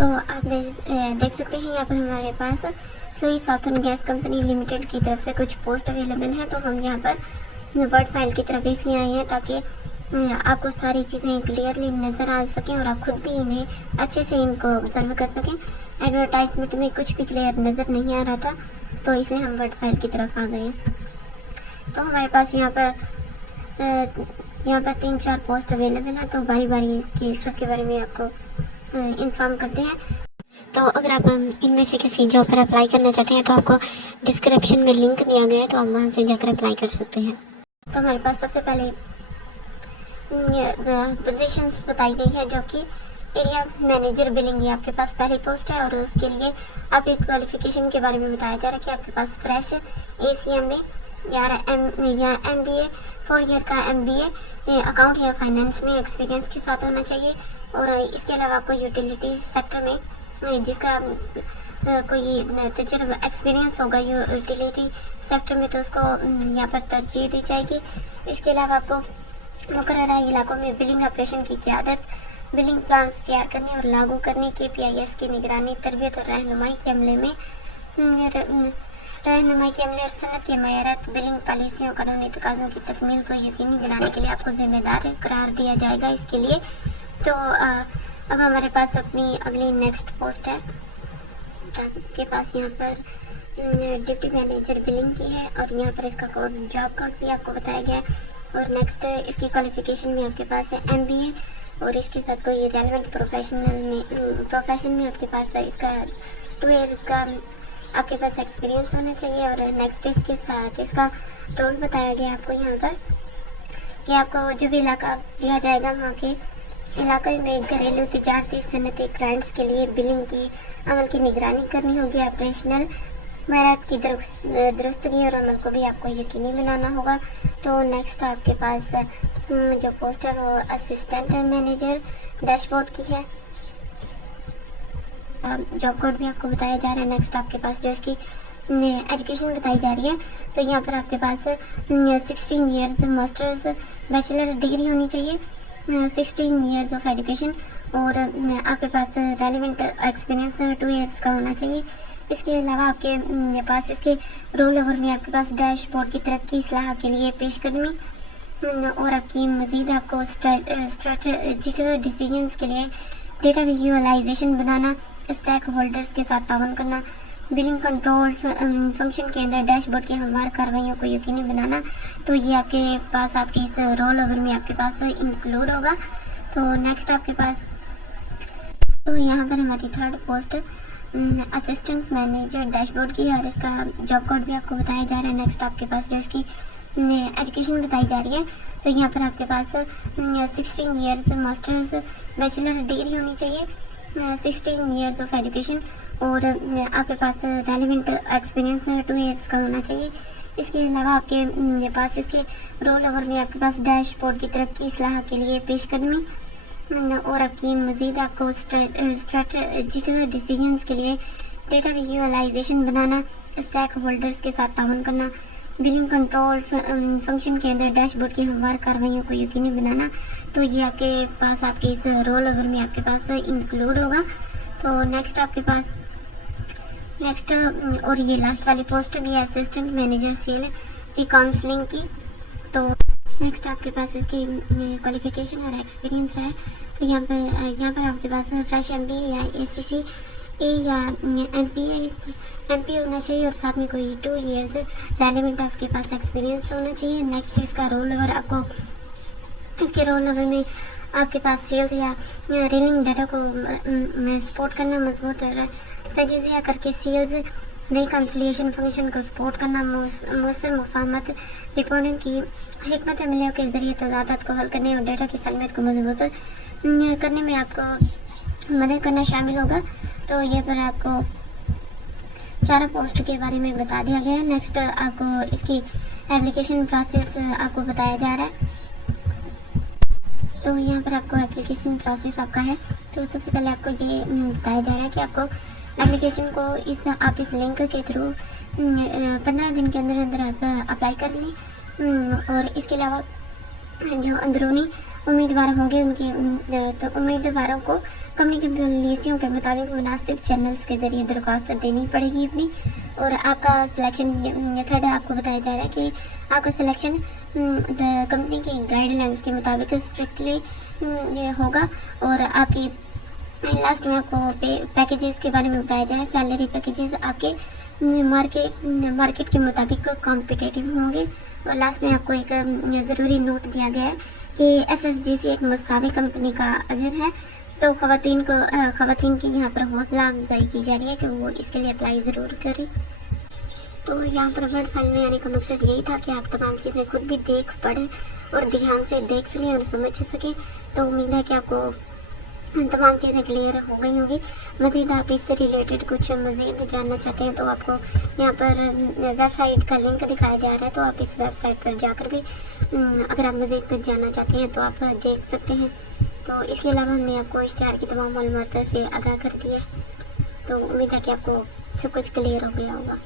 तो आप देख सकते हैं यहाँ पर हमारे पास सोई साउथर्न गैस कंपनी लिमिटेड की तरफ से कुछ पोस्ट अवेलेबल हैं। तो हम यहाँ पर वर्ड फाइल की तरफ इसलिए आए हैं ताकि आपको सारी चीज़ें क्लियरली नज़र आ सकें और आप खुद भी इन्हें अच्छे से इनको ऑब्जर्व कर सकें। एडवर्टाइजमेंट में कुछ भी क्लियर नज़र नहीं आ रहा था, तो इसलिए हम वर्ड फाइल की तरफ आ गए। तो हमारे पास यहाँ पर 3-4 पोस्ट अवेलेबल है, तो बारी बारी इसके सबके बारे में आपको इन्फॉर्म करते हैं। तो अगर आप इनमें से किसी जॉब पर अप्लाई करना चाहते हैं तो आपको डिस्क्रिप्शन में लिंक दिया गया है, तो आप वहाँ से जाकर अप्लाई कर सकते हैं। तो हमारे पास सबसे पहले पोजीशंस बताई गई है, जो कि एरिया मैनेजर बिलिंग, ये आपके पास पहली पोस्ट है। और उसके लिए आपकी क्वालिफिकेशन के बारे में बताया जा रहा है कि आपके पास फ्रेश ACMA या MBA 4 ईयर का MBA अकाउंट या फाइनेंस में एक्सपीरियंस के साथ होना चाहिए। और इसके अलावा आपको यूटिलिटी सेक्टर में जिसका कोई तजुर्बा एक्सपीरियंस होगा यूटिलिटी सेक्टर में, तो उसको यहाँ पर तरजीह दी जाएगी। इसके अलावा आपको मुकर्ररा इलाकों में बिलिंग ऑपरेशन की क़यादत, बिलिंग प्लान्स तैयार करने और लागू करने, KPIs की निगरानी, तरबियत और रहनुमाई के अमले में और सनत के मयारात, बिलिंग पॉलिसियों, कानूनी तकाज़ों की तकमील को यकीनी बनाने के लिए आपको जिम्मेदार करार दिया जाएगा इसके लिए। तो अब हमारे पास अपनी अगली नेक्स्ट पोस्ट है, आपके पास यहाँ पर डिप्टी मैनेजर बिलिंग की है, और यहाँ पर इसका कोड जॉब कोड भी आपको बताया गया है। और नेक्स्ट इसकी क्वालिफिकेशन में आपके पास है MBA, और इसके साथ कोई रेलेवेंट प्रोफेशन में आपके पास इसका 2 ईयर्स का आपके पास एक्सपीरियंस होना चाहिए। और नेक्स्ट इसके साथ इसका रोल बताया गया आपको यहाँ पर कि आपको जो भी इलाका दिया जाएगा वहाँ के इलाके में घरेलू तिजारती सनती क्लाइंट्स के लिए बिलिंग की अमल की निगरानी करनी होगी। ऑपरेशनल मयारात की दुरुस्तगी और अमल को भी आपको यकीनी बनाना होगा। तो नेक्स्ट आपके पास जो पोस्ट है वो असिस्टेंट मैनेजर डैशबोर्ड की है, जॉब कोड भी आपको बताया जा रहा है। नेक्स्ट आपके पास जो इसकी एजुकेशन बताई जा रही है, तो यहाँ पर आपके पास 16 ईयर्स मास्टर्स बैचलर डिग्री होनी चाहिए, 16 ईयर्स ऑफ एजुकेशन, और आपके पास रेलिवेंट एक्सपीरियंस 2 ईयर्स का होना चाहिए। इसके अलावा आपके पास इसके रोल ओवर में आपके पास डैशबोर्ड की तरक्की सलाह के लिए पेशकदमी, और आपकी मज़ीद आपको स्ट्रेटेजिक डिसीजंस के लिए डेटा विजुअलाइजेशन बनाना, स्टेक होल्डर्स के साथ ताउन करना, बिलिंग कंट्रोल फंक्शन के अंदर डैशबोर्ड की हमवार कार्रवाइयों को यकीनी बनाना। तो ये आपके पास आपके इस रोल ओवर में आपके पास इंक्लूड होगा। तो नेक्स्ट आपके पास तो यहाँ पर हमारी third post assistant manager dashboard की है, और इसका जॉब कोड भी आपको बताया जा रहा है। नेक्स्ट आपके पास जो इसकी एजुकेशन बताई जा रही है, तो यहाँ पर आपके पास 16 ईयर्स मास्टर्स बैचलर डिग्री होनी चाहिए, 16 ईयर्स ऑफ एजुकेशन, और आपके पास रेलिवेंट एक्सपीरियंस 2 ईयर्स का होना चाहिए। इसके अलावा आपके पास इसके रोल ओवर में आपके पास डैशबोर्ड की तरक्की सलाह के लिए पेशकदमी, और आपकी मज़ीद आपको स्ट्रेटेजिक डिसीजंस के लिए डेटा विजुअलाइजेशन बनाना, स्टेक होल्डर्स के साथ ताउन करना, बिलिंग कंट्रोल फंक्शन के अंदर डैशबोर्ड की हमवार कार्रवाइयों को यकीनी बनाना। तो ये आपके पास आपके इस रोल ओवर में आपके पास इंक्लूड होगा। तो नेक्स्ट आपके पास और ये लास्ट वाली पोस्ट भी है असिस्टेंट मैनेजर सेल की काउंसलिंग की। तो नेक्स्ट आपके पास इसकी क्वालिफिकेशन और एक्सपीरियंस है, तो यहाँ पर आपके पास फ्रेश MBA या ACCA या MPA होना चाहिए, और साथ में कोई 2 ईयर्स रेलिवेंट आपके पास एक्सपीरियंस होना चाहिए। नेक्स्ट इसका रोल ओवर आपको इसके रोल ओवर में आपके पास सेल्स या रीलिंग डाटा को सपोर्ट करना, मजबूत तजिया करके सेल्स रिकन्सिलिएशन फंक्शन को सपोर्ट करना, मौसर मुफाहमत रिपोर्टिंग की हिकमत अमलियों के जरिए तजादात को हल करने और डेटा की सलमत को मजबूत करने में आपको मदद करना शामिल होगा। तो ये पर आपको 4 पोस्ट के बारे में बता दिया गया है। नेक्स्ट आपको इसकी एप्लीकेशन प्रोसेस आपको बताया जा रहा है। तो यहाँ पर आपको एप्लीकेशन प्रोसेस आपका है, तो सबसे पहले आपको ये बताया जा रहा है कि आपको एप्लीकेशन को आप इस लिंक के थ्रू 15 दिन के अंदर अंदर आप अप्लाई कर लें। और इसके अलावा जो अंदरूनी उम्मीदवार होंगे उनके तो उम्मीदवारों को कंपनी की पॉलिसियों के मुताबिक मुनासिब चैनल्स के जरिए दरख्वास्त देनी पड़ेगी अपनी। और आपका सिलेक्शन मेथड आपको बताया जा रहा है कि आपका सिलेक्शन कंपनी की गाइडलाइंस के मुताबिक स्ट्रिक्टली होगा। और आपकी लास्ट में आपको पैकेजेस के बारे में बताया जाए। सैलरी पैकेजेस आपके मार्केट के मुताबिक कॉम्पिटिटिव होंगे। और लास्ट में आपको एक ज़रूरी नोट दिया गया है कि SSGC एक मसावी कंपनी का अजर है। तो ख़वातीन की यहाँ पर हौसला अफजाई की जा रही है कि वो इसके लिए अप्लाई ज़रूर करें। तो यहाँ पर वर्ड फाइल में आने का मकसद यही था कि आप तमाम चीज़ें खुद भी देख पढ़ें और ध्यान से देख सकें और समझ सकें। तो उम्मीद है कि आपको तमाम चीज़ें क्लियर हो गई होंगी। मज़ीद आप इससे रिलेटेड कुछ मज़ीद जानना चाहते हैं तो आपको यहाँ पर वेबसाइट का लिंक दिखाया जा रहा है। तो आप इस वेबसाइट पर जाकर भी अगर आप मज़ीद कुछ जानना चाहते हैं तो आप देख सकते हैं। तो इसके अलावा हमने आपको इश्तिहार की तमाम मालूमात से आगाह कर दिया। तो उम्मीद है कि आपको सब कुछ क्लियर हो गया होगा।